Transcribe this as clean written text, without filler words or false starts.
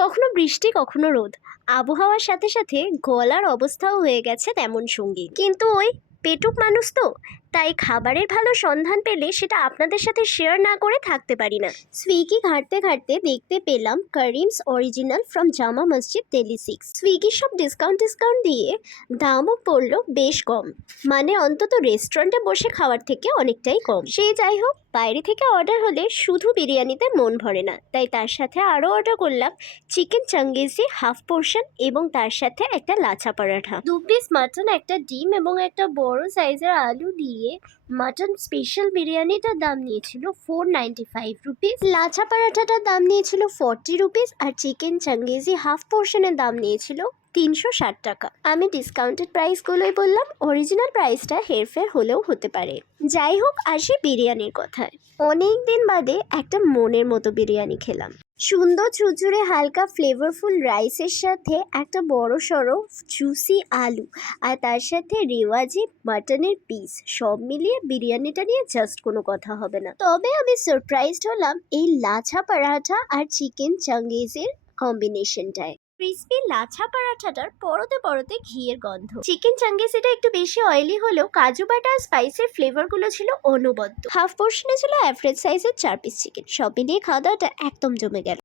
কখনো বৃষ্টি কখনো রোদ, আবহাওয়ার সাথে সাথে গলার অবস্থাও হয়ে গেছে তেমন সঙ্গী। কিন্তু ওই পেটুক মানুষ তো, তাই খাবারের ভালো সন্ধান পেলে সেটা আপনাদের সাথে শেয়ার না করে থাকতে পারি না। সুইগি ঘাঁটতে ঘাঁটতে দেখতে পেলাম করিমস অরিজিনাল ফ্রম জামা মসজিদ দিল্লি 6। সুইগির সব ডিসকাউন্ট দিয়ে দামও পড়লো বেশ কম, মানে অন্তত রেস্টুরেন্টে বসে খাওয়ার থেকে অনেকটাই কম। সেই যাই হোক, বাইরে থেকে অর্ডার হলে শুধু বিরিয়ানিতে মন ভরে না, তাই তার সাথে আরও অর্ডার করলাম চিকেন চাঙ্গেজি হাফ পোর্শন এবং তার সাথে একটা লাচা পরাঠা, 2 পিস মাটন, একটা ডিম এবং একটা বড় সাইজের আলু দিয়ে মাটন স্পেশাল বিরিয়ানিটার দাম নিয়েছিল 495 রুপিস, লাচা পরাঠাটার দাম নিয়েছিল 40 রুপিস, আর চিকেন চাঙ্গেজি হাফ পোর্শনের দাম নিয়েছিল 360 টাকা। আমি ডিসকাউন্টেড প্রাইসগুলোই বললাম, অরিজিনাল প্রাইসটা হেরফের হলেও হতে পারে। যাই হোক, আসি বিরিয়ানির কথায়। অনেক দিন বাদে একটা মনের মতো বিরিয়ানি খেলাম। সুন্দর ঝুরঝুরে হালকা ফ্লেভারফুল রাইসের সাথে একটা বড় সড়ো জুসি আলু, আর তার সাথে রেওয়াজি মাটনের পিস, সব মিলিয়ে বিরিয়ানিটা নিয়ে জাস্ট কোনো কথা হবে না। তবে আমি সারপ্রাইজড হলাম এই লাচা পরাঠা আর চিকেন চাঙ্গেজির কম্বিনেশনটায়। ক্রিসপি লাচা পরাঠাটার পরতে পরতে ঘিয়ের গন্ধ, চিকেন চাঙ্গেজিটা একটু বেশি অয়েলি হলেও কাজু বাটা আর স্পাইসের ফ্লেভারগুলো ছিল অনবদ্য। হাফ পোর্শনে ছিল অ্যাভারেজ সাইজের 4 পিস চিকেন, সব মিলিয়ে খাওয়া দাওয়াটা একদম জমে গেল।